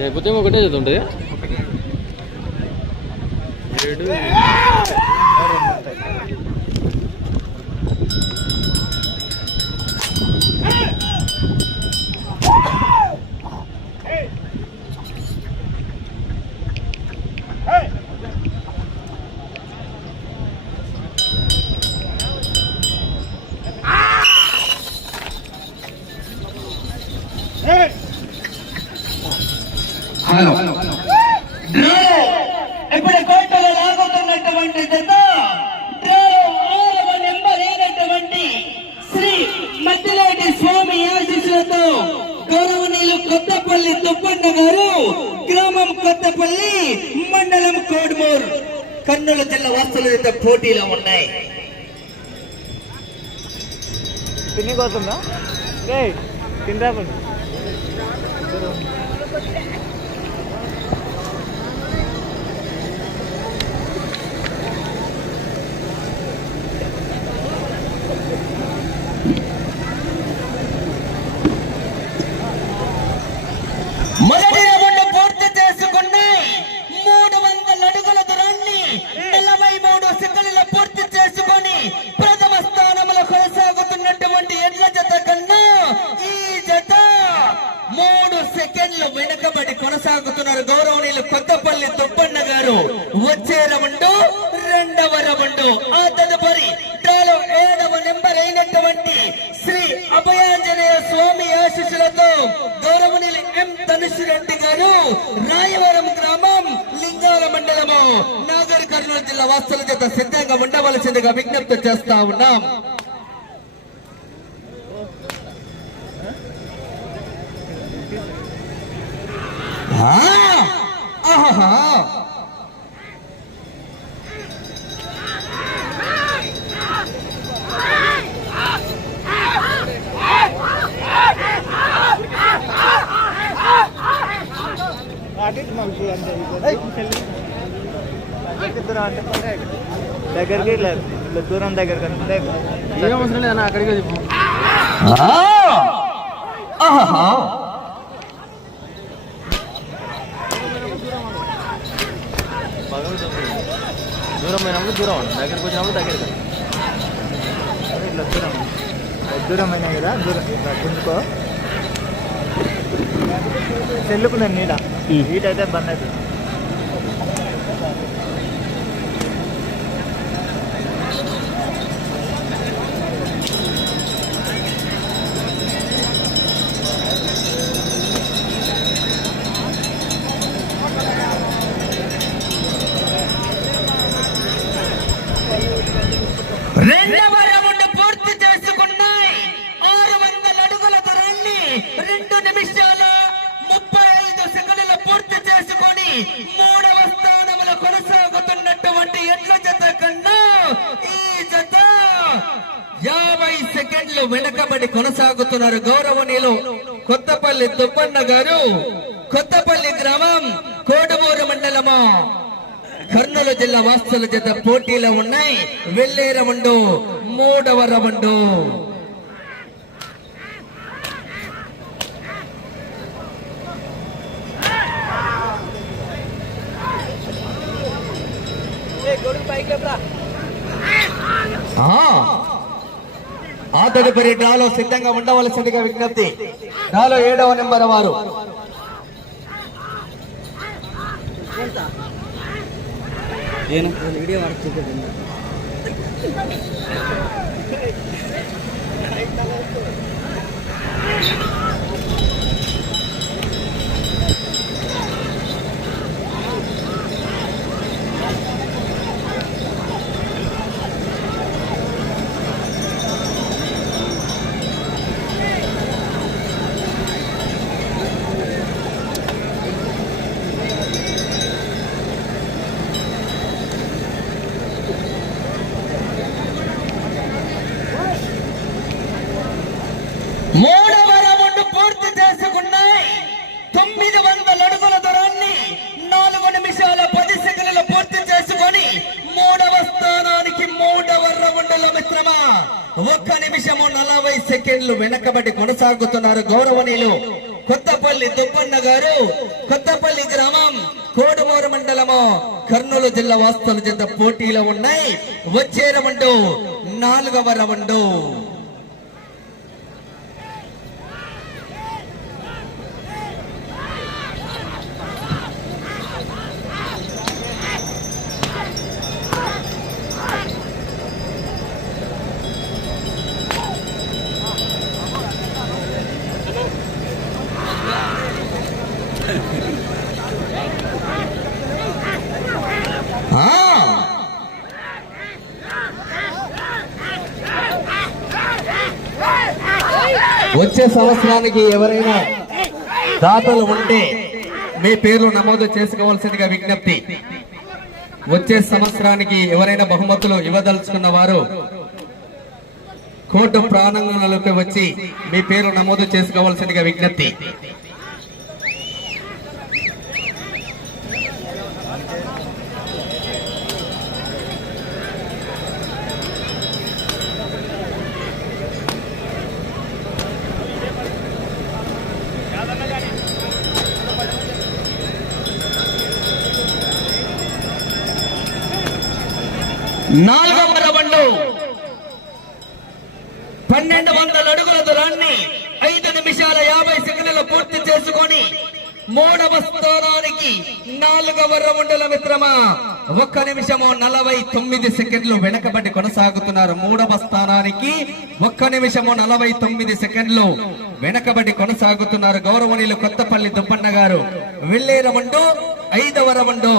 రేపు ఒకటే ఉంటుంది ఏడు. కొత్తపల్లి తుప్పన్న గారు గ్రామం కొత్తపల్లి మండలం కోడ్మూర్. కర్నూలు జిల్లా వాస్తుల జత పోటీలో ఉన్నాయి. తిని కోతుందా? రే తిందా మొదటి రౌండ్ పూర్తి చేసుకుని మూడు వందల అడుగుల దూరాన్ని నలభై మూడు సెకండ్ల పూర్తి చేసుకొని ప్రథమ స్థానంలో కొనసాగుతున్నటువంటి ఎడ్ల జత కన్నా ఈ జత మూడు సెకండ్లు వెనుకబడి కొనసాగుతున్నారు గౌరవనీయులు కొత్తపల్లి తుప్పన్న గారు వచ్చే రౌండ్ రెండవ రౌండ్ ఆ తదుపరి డ్రాలో ఏడవ నెంబర్ అయినటువంటి శ్రీ అభయాంజనేయ స్వామి ఆశీస్సులతో గౌరవనీయులు ఎం ధనుష్ రెడ్డి గారు రాయవరం గ్రామం లింగాల మండలము నాగర్ కర్నూలు జిల్లా వాస్తుల చేత సిద్ధంగా ఉండవలసిందిగా విజ్ఞప్తి చేస్తా ఉన్నాం Huh? ఆహాహా! దూరం అంటే పడే. దగ్గరికి లేదు ఇట్లా దూరం దగ్గర కనుకుంటే ఏం అవసరం లేదన్నా అక్కడికే చెప్పు దగ్గరికి వచ్చినప్పుడు దగ్గరికి ఇట్లా దూరం. దూరం అయినాయి కదా దూరం. ఇట్లా గుంజుకో. సెల్లుకు నేను నీడ. హీట్ అయితే బంద్ అవుతుంది. సెకండ్లు వెనకబడి కొనసాగుతున్నారు గౌరవనీయులు కొత్తపల్లి దుబ్బన్న గారు కొత్తపల్లి గ్రామం కోడమూరు మండలము. కర్నూలు జిల్లా వాస్తుల చేత పోటీలో ఉన్నాయి. వెళ్ళే రవండు మూడవ రౌండు. ఆ. ఆ తదుపరి డ్రాలో సిద్ధంగా ఉండవలసిందిగా విజ్ఞప్తి. డ్రాలో ఏడవ నెంబర్ వారు. మూడవ రౌండ్ పూర్తి చేసుకున్నాయి తొమ్మిది వందల అడుగుల దూరాన్ని నాలుగు నిమిషాల పది సెకండ్లు పూర్తి చేసుకొని మూడవ స్థానానికి మూడవ రౌండ్ల మిత్రమా ఒక్క నిమిషము నలభై సెకండ్లు వెనకబడి కొనసాగుతున్నారు గౌరవనీయులు కొత్తపల్లి దుబ్బన్న గారు కొత్తపల్లి గ్రామం కోడుమూరు మండలము కర్నూలు జిల్లా వాస్తుల చేత పోటీలో ఉన్నాయి. వచ్చే రౌండు నాలుగవ రౌండు ఆ వచ్చే సంవత్సరానికి ఎవరైనా దాతలు ఉంటే మీ పేర్లు నమోదు చేసుకోవాల్సిందిగా విజ్ఞప్తి. వచ్చే సంవత్సరానికి ఎవరైనా బహుమతులు ఇవ్వదలుచుకున్న వారు కోర్టు ప్రాంగణంలోకి వచ్చి మీ పేరు నమోదు చేసుకోవాల్సిందిగా విజ్ఞప్తి నాలుగవ రౌండు పన్నెండు వందల అడుగుల దూరాన్ని ఐదు నిమిషాల యాభై సెకండ్లు పూర్తి చేసుకొని మూడవ స్థానానికి నాలుగవ రౌండ్ల మిత్రమా ఒక్క నిమిషము నలభై తొమ్మిది సెకండ్లు వెనకబడి కొనసాగుతున్నారు. మూడవ స్థానానికి ఒక్క నిమిషము నలభై తొమ్మిది సెకండ్లు వెనకబడి కొనసాగుతున్నారు గౌరవనీయులు కొత్తపల్లి దుబ్బన్న గారు. వెళ్ళే రౌండు ఐదవ రౌండు.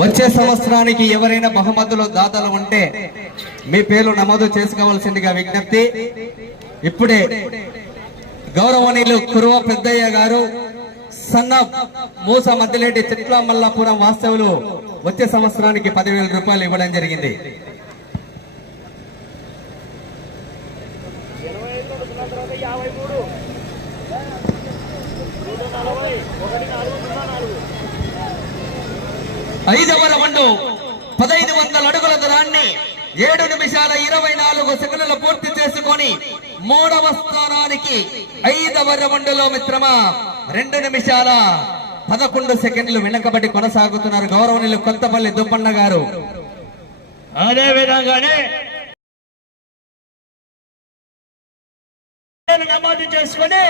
వచ్చే సంవత్సరానికి ఎవరైనా బహుమతులు దాతలు ఉంటే మీ పేర్లు నమోదు చేసుకోవాల్సిందిగా విజ్ఞప్తి. ఇప్పుడే గౌరవనీయులు కురువ పెద్దయ్య గారు సన్న మూస మద్దిలేటి చెట్ల మల్లాపురం వాస్తవులు వచ్చే సంవత్సరానికి పదివేల రూపాయలు ఇవ్వడం జరిగింది. ఐదవ రౌండు పదైదు వందల అడుగుల దూరాన్ని ఏడు నిమిషాల ఇరవై నాలుగు సెకండ్లు పూర్తి చేసుకొని మూడవ స్థానానికి ఐదవ రౌండులో మిత్రమా రెండు నిమిషాల పదకొండు సెకండ్లు వెనకబడి కొనసాగుతున్నారు గౌరవనీయులు కొత్తపల్లి దుబ్బన్న గారు. అదే విధంగానే నమోదు చేసుకుని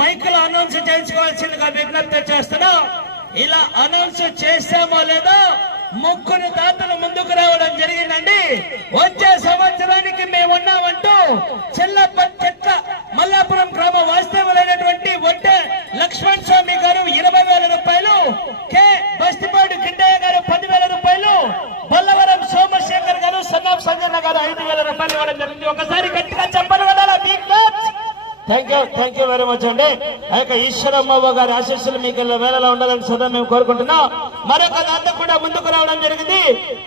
మైకులు అనౌన్స్ చేసుకోవాల్సిందిగా విజ్ఞప్తి చేస్తున్నా. ఇలా అనౌన్స్ చేశామో లేదో ముగ్గురు దాతలు ముందుకు రావడం జరిగిందండి. వచ్చే సంవత్సరానికి మేము ఉన్నామంటూ చెల్లప్ప చెట్ల మల్లాపురం గ్రామ వాస్తవులైనటువంటి ఒంటే లక్ష్మణ్ స్వామి గారు ఇరవై వేల రూపాయలు కె బస్తిపాడు గిడ్డయ్య గారు పదివేల రూపాయలు బల్లవరం సోమశేఖర్ గారు సన్నాఫ్ సంజన్న గారు ఐదు వేల రూపాయలు ఇవ్వడం జరిగింది. ఒకసారి గట్టిగా చెప్పని thank you thank you very much అండి. ఆ యొక్క ఈశ్వరమ్మ గారి ఆశీస్సులు మీకు వేళలో ఉండాలని సదా మేము కోరుకుంటున్నాం. మరొక దాంతో కూడా ముందుకు రావడం జరిగింది.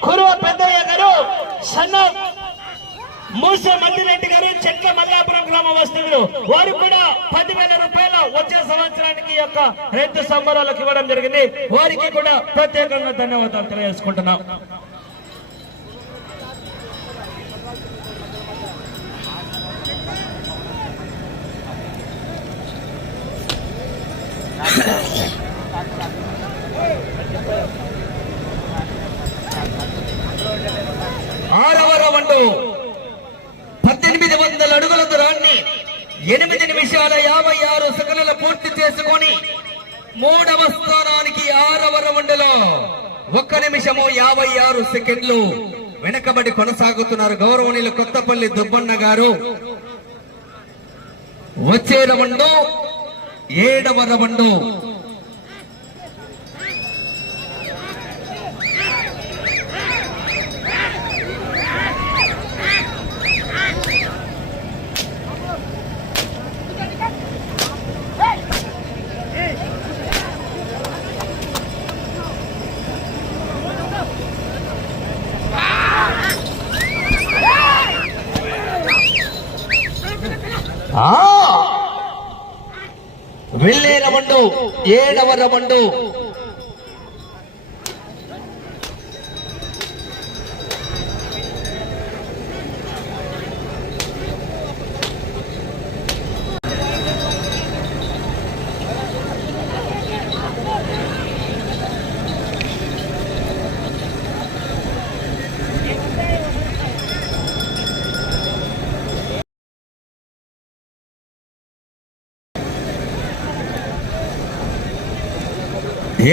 కురువ పెద్దయ్య గారు సన్న మూస మల్లిరెడ్డి గారు చెట్ల మల్లాపురం గ్రామ వస్తువులు వారు కూడా పదివేల రూపాయలు వచ్చే సంవత్సరానికి యొక్క రైతు సంబరాలకు ఇవ్వడం జరిగింది. వారికి కూడా ప్రత్యేకంగా ధన్యవాదాలు తెలియజేసుకుంటున్నాం. ఆరవ రౌండ్. పద్దెనిమిది వందల అడుగుల దూరాన్ని ఎనిమిది నిమిషాల యాభై ఆరు సెకండ్ల పూర్తి చేసుకొని మూడవ స్థానానికి ఆరవ రౌండులో ఒక్క నిమిషము యాభై ఆరు సెకండ్లు వెనకబడి కొనసాగుతున్నారు గౌరవనీయులు కొత్తపల్లి దుబ్బన్న గారు. వచ్చే రౌండ్ ఏడవ రౌండు ఆ వెళ్ళే రమండు ఏడవ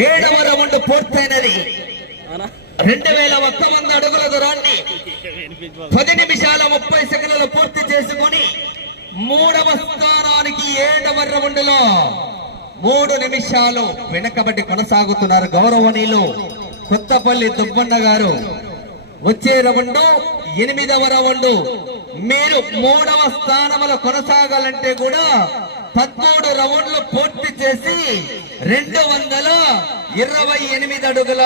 ఏడవ రౌండ్ పూర్తయినది. రెండు వేల ఒక్క వంద అడుగుల దూరాన్ని పది నిమిషాల ముప్పై సెకండ్లు పూర్తి చేసుకొని మూడవ స్థానానికి ఏడవ రౌండ్లో మూడు నిమిషాలు వెనకబడి కొనసాగుతున్నారు గౌరవనీయులు కొత్తపల్లి దుబ్బన్న గారు. వచ్చే రౌండ్ ఎనిమిదవ రౌండ్. మీరు మూడవ స్థానంలో కొనసాగాలంటే కూడా పదమూడు రౌండ్లు పూర్తి చేసి రెండు వందల ఇరవై ఎనిమిది అడుగుల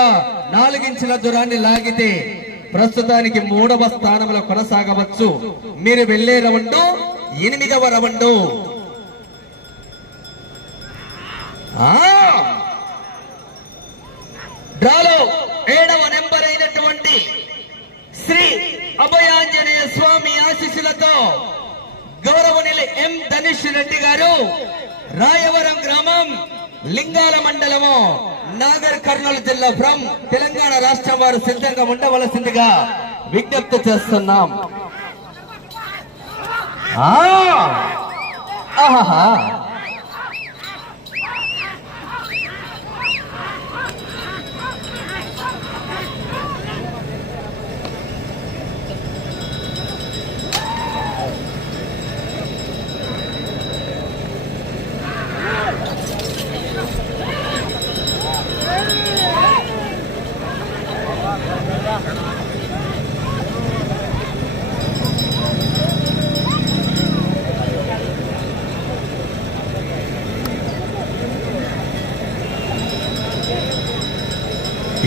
నాలుగించుల దూరాన్ని లాగితే ప్రస్తుతానికి మూడవ స్థానంలో కొనసాగవచ్చు. మీరు వెళ్ళే రౌండ్ ఎనిమిదవ రౌండ్. ఆ! డ్రాలో ఏడవ నెంబర్ అయినటువంటి శ్రీ అభయాంజనేయ స్వామి ఆశీస్సులతో గౌరవనీయులు ఎం ధనుష్ రెడ్డి గారు రాయవరం గ్రామం లింగాల మండలము నాగర్ కర్నూలు జిల్లా ఫ్రం తెలంగాణ రాష్ట్రం వారు సిద్ధంగా ఉండవలసిందిగా విజ్ఞప్తి చేస్తున్నాం ఆ! ఆహాహా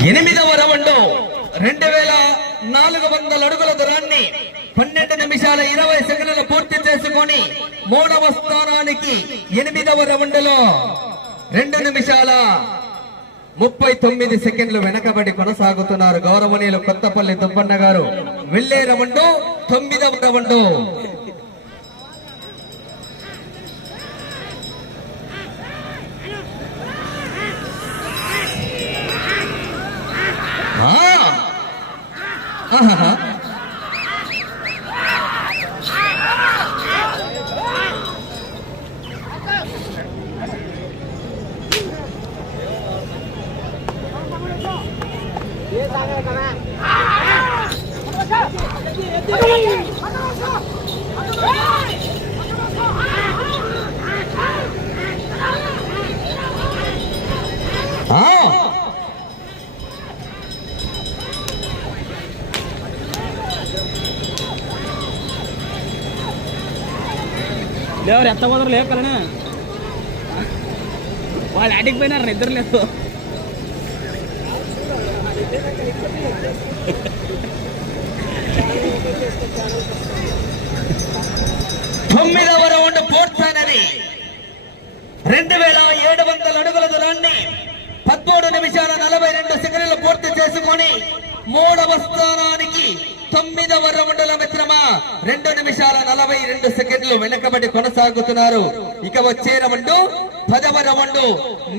ఎనిమిదవ రౌండ్ రెండు వేల నాలుగు వందల అడుగుల దూరాన్ని పన్నెండు నిమిషాల ఇరవై సెకండ్లు పూర్తి చేసుకొని మూడవ స్థానానికి ఎనిమిదవ రౌండ్లో రెండు నిమిషాల ముప్పై తొమ్మిది సెకండ్లు వెనకబడి కొనసాగుతున్నారు గౌరవనీయులు కొత్తపల్లి దుబ్బన్న గారు. వెళ్ళే రౌండ్ తొమ్మిదవ రౌండ్. ఆహా ఆహాహా. ఆ! లేవరు ఎత్త పోతారు లేవు కలనా? వాళ్ళు అడిగిపోయినారు నిద్ర లేదు తొమ్మిదవ రౌండ్ పూర్తయినది. రెండు వేల ఏడు వందల అడుగుల దూరాన్ని పదమూడు నిమిషాల నలభై రెండు సెకండ్లు పూర్తి చేసుకొని మూడవ స్థానానికి తొమ్మిదవ రౌండ్ల మిత్రమా రెండు నిమిషాల నలభై రెండు సెకండ్లు వెనకబడి కొనసాగుతున్నారు. ఇక వచ్చే రౌండ్ పదవ రౌండ్.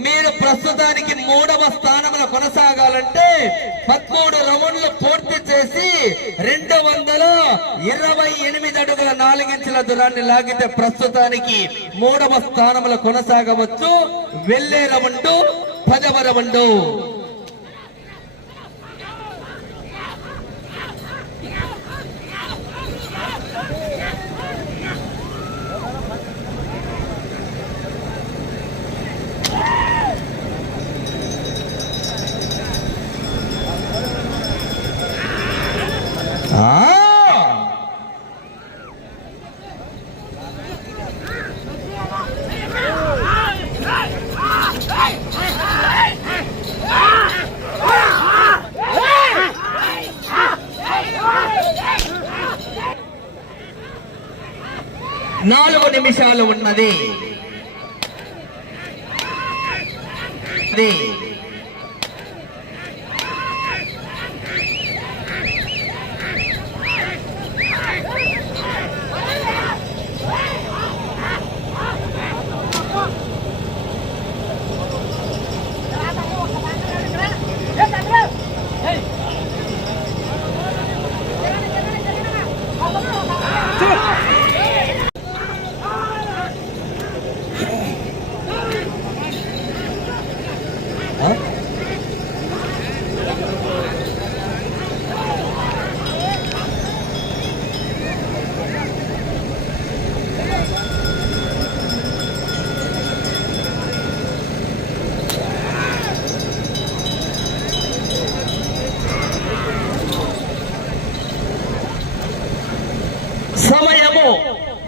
మీరు ప్రస్తుతానికి మూడవ స్థానంలో కొనసాగాలంటే పదమూడు రౌండ్లు పూర్తి చేసి రెండు వందల ఇరవై ఎనిమిది అడుగుల నాలుగించుల దూరాన్ని లాగితే ప్రస్తుతానికి మూడవ స్థానంలో కొనసాగవచ్చు. వెళ్ళే రౌండ్ పదవ రౌండ్.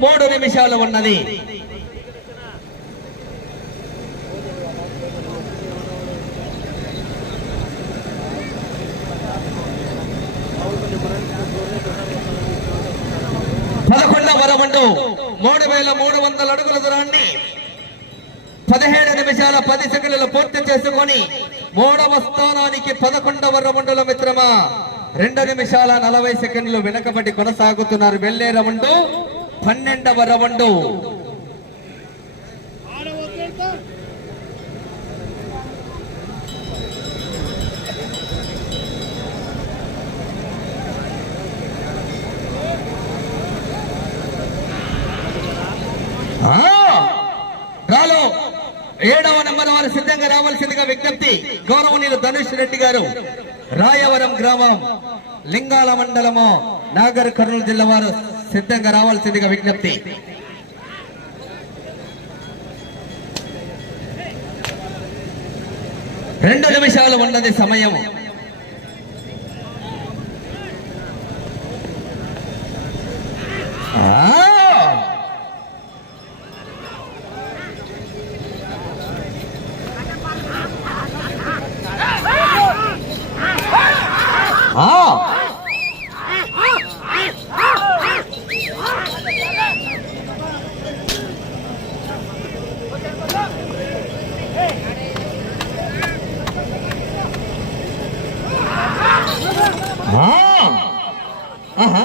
మూడు నిమిషాలు ఉన్నది. పదకొండవ వరమండు మూడు వేల మూడు వందల అడుగుల దూరాన్ని పదిహేడు నిమిషాల పది సెకండ్లు పూర్తి చేసుకొని మూడవ స్థానానికి పదకొండవ రౌండుల మిత్రమా రెండు నిమిషాల నలభై సెకండ్లు వెనకబడి కొనసాగుతున్నారు. వెళ్ళే రౌండు పన్నెండవ రౌండు. రాలో ఏడవ నెంబర్ వారు సిద్ధంగా రావాల్సిందిగా విజ్ఞప్తి. గౌరవనీయులు ధనుష్ రెడ్డి గారు రాయవరం గ్రామం లింగాల మండలము నాగర్ కర్నూలు జిల్లా వారు సిద్ధంగా రావాల్సిందిగా విజ్ఞప్తి. రెండు నిమిషాలు ఉన్నది సమయం ఆ ఆ ఆ ఆహా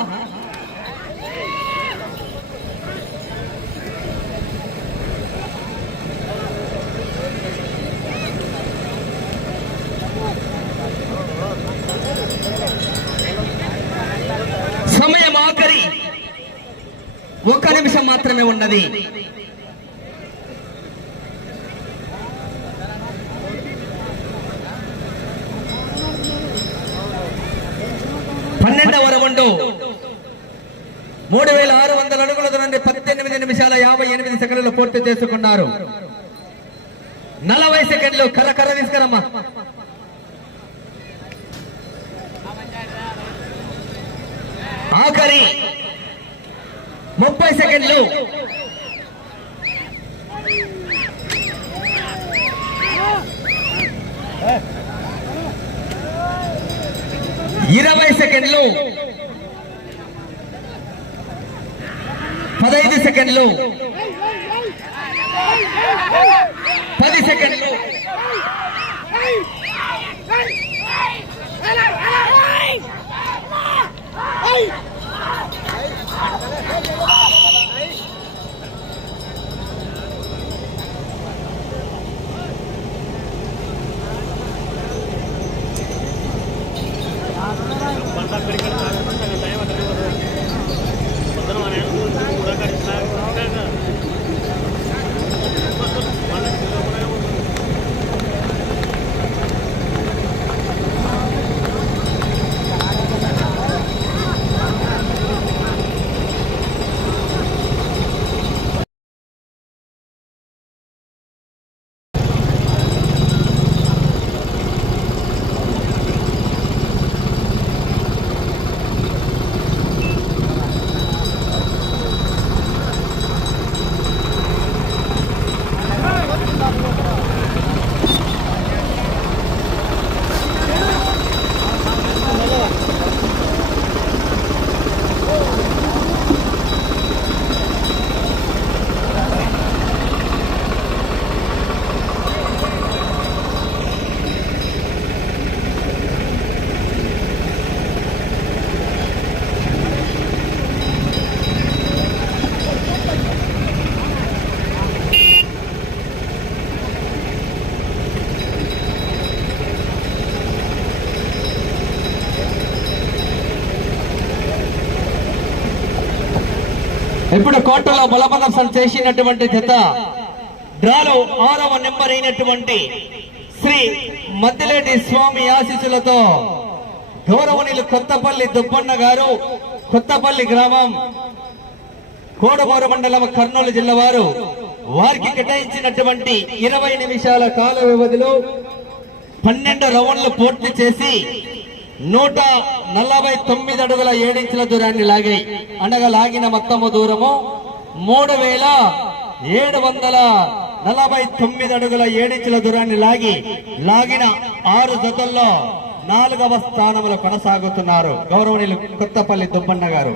సమయం ఆఖరి ఒక నిమిషం మాత్రమే ఉన్నది. పన్నెండవ రౌండ్. మూడు వేల ఆరు వందల అడుగుల నుండి పద్దెనిమిది నిమిషాల యాభై ఎనిమిది సెకండ్లు పూర్తి చేసుకున్నారు. నలభై సెకండ్లు కర్ర కర్ర తీసుకురమ్మా ఆఖరి. ముప్పై సెకండ్లు ఇరవై సెకండ్లు పదహైదు సెకండ్లు పది సెకండ్లు Hey! ಬಂದ ಕಡೆ ಕಡೆ ಬಂದ ಟೈಮ್ ಅದ್ರ ಬಂದರು ಮನೆ ಊರಾಗ ఇప్పుడు కోటలో బలపదర్శన చేసినటువంటి జత. డ్రాలో ఆరవ నెంబర్ అయినటువంటి శ్రీ మద్దిలేటి స్వామి ఆశీస్సులతో గౌరవనీయులు కొత్తపల్లి దుబ్బన్న గారు కొత్తపల్లి గ్రామం కోడమూర మండలం కర్నూలు జిల్లా వారు వారికి కేటాయించినటువంటి ఇరవై నిమిషాల కాల వ్యవధిలో పన్నెండు రౌండ్లు పూర్తి చేసి నూట నలభై తొమ్మిది అడుగుల ఏడించిన దూరాన్ని లాగాయి. అనగా లాగిన మొత్తము దూరము మూడు వేల ఏడు వందల నలభై తొమ్మిది అడుగుల ఏడించుల దూరాన్ని లాగి లాగిన ఆరు జతల్లో నాలుగవ స్థానంలో కొనసాగుతున్నారు గౌరవనీయులు కొత్తపల్లి దుబ్బన్న గారు.